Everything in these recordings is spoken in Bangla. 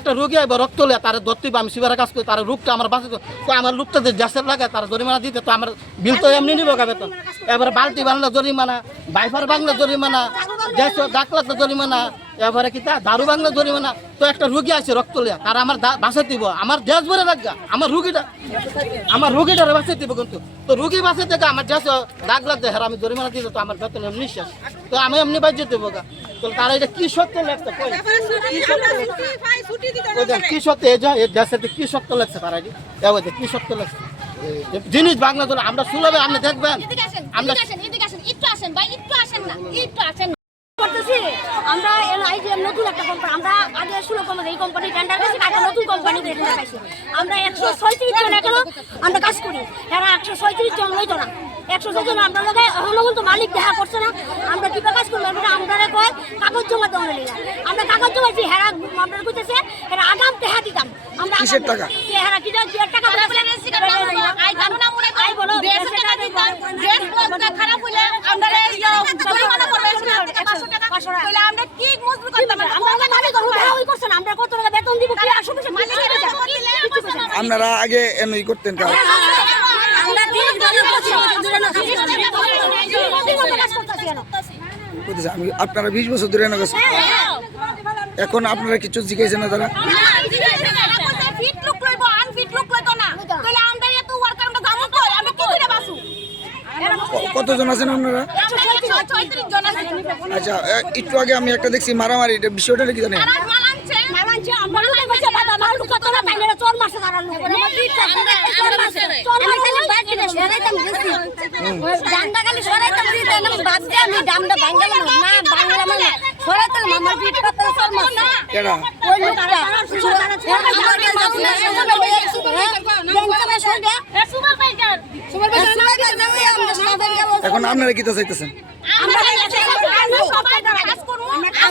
একটা রোগী আইব, রক্ত লে তার ধরতে আমি শিবের কাজ করি, তার রোগটা আমার বাঁচে আমার রোগটা যে গ্যাসের লাগে, তার জরিমানা দিতে, তো আমার বিল তো এমনি নিব কা বেতন এবার বালতি বানলে জরিমানা বাইফার বাংলা জরিমানা, গ্যাস ডাকলা তো জরিমানা এবারে কি তা? দারু বাংলা জরিমানা তো একটা রুগী আছে রক্ত লিয়া আর আমার বাঁচাতে দিব। আমার দেশ ভরে রাখগা। আমার রুগীটা আমার রুগীটারে বাঁচাতে দিব কিন্তু। তো রুগী বাঁচাতে গা আমার দেশ দাগ লাগতে হ্যাঁ আমি জরিমানা দিতে তো আমার বেতন এমনি শেষ। তো আমি এমনি বাজ্য দেবো গা। তো তারা এটা কি সত্য লাগছে কি সত্য এই যে এই দেশে কি সত্য লাগছে তারা এটি? কি সত্য লাগছে জিনিস বাংলা ধরে আমরা শুনবে আপনি দেখবেন। আমরা এদিকে আসেন, এদিকে আসেন, একটু আসেন ভাই, একটু আসেন না, একটু আসেন। করতেছি। আমরা আইজিএম নতুন একটা কোম্পানি আমরা আগে ষোলো কোম্পানি এই কোম্পানি টেন্ডার পেয়েছি একটা নতুন কোম্পানি টেন্ডার পাইছি। আমরা একশো ছয়ত্রিশ জন এখনও আমরা কাজ করি। এরা একশো ছয়ত্রিশ জন লইতো না। একশো ছয় জন আমরা লগে এখনও কিন্তু মালিক দেখা করছে না। আমরা কীভাবে কাজ করব? আমরা আমরা কয় কাগজ জমা দেওয়া নিলাম আমরা কাগজ জমাইছি হেরা আমরা কইতেছে হেরা আগাম দেখা দিতাম। আমরা কিসের টাকা? হেরা কি টাকা বলে বলে আই জানো না আই বলো টাকা দিতাম, দেশ খারাপ হইলে আমরা আপনারা আগে এমনি করতেন আমি আপনারা বিশ বছর ধরে এনে গেছেন। এখন আপনারা কিছু জিজ্ঞাসা না তারা? ফিট লুক লইব আনফিট লুক লইতো না। তাহলে আমরা এত ওয়ার্কার আমরা দাম কই? আমরা কি করে বাসু ক- কতজন আছেন আপনারা? আচ্ছা একটু আগে আমি একটা দেখছি মারামারি এটা বিষয়টা কি জানেন। এখন আপনারা কি তো চাইতেছেন আমরা সবাই কাজ করব আমরা একশো আমার লোক হইব একশো টাকা করব মালিক আলোক আমার সাথে কথা বলো মানে আমরা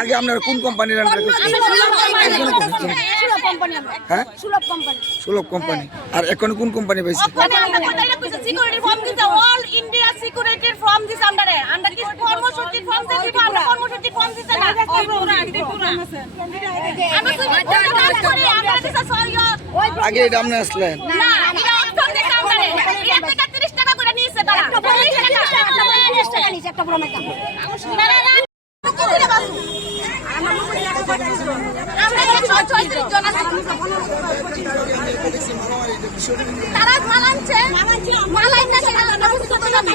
আগে আপনারা কোন কোম্পানির আন্ডারে সুলভ কোম্পানি হ্যাঁ? সুলভ কোম্পানি আর এখন কোন কোম্পানি পাইছে? অল ইন্ডিয়া সিকিউরিটির ফর্ম দিছে আমরা আমরা কি কর্মসূচি ফর্ম আমরা না? আগে এটা আপনি আসলেন। না এটা অপশন দিছে আমরা এর থেকে 30 টাকা করে নিয়েছে তারা একটা বড় একটা বড় তিরিশ টাকা নিচে একটা বড় মেকা আমরা একশো ছয়ত্রিশ জন আছি। তারা মালানছে মালাই না সেটা আমরা বুঝতে পারলাম না।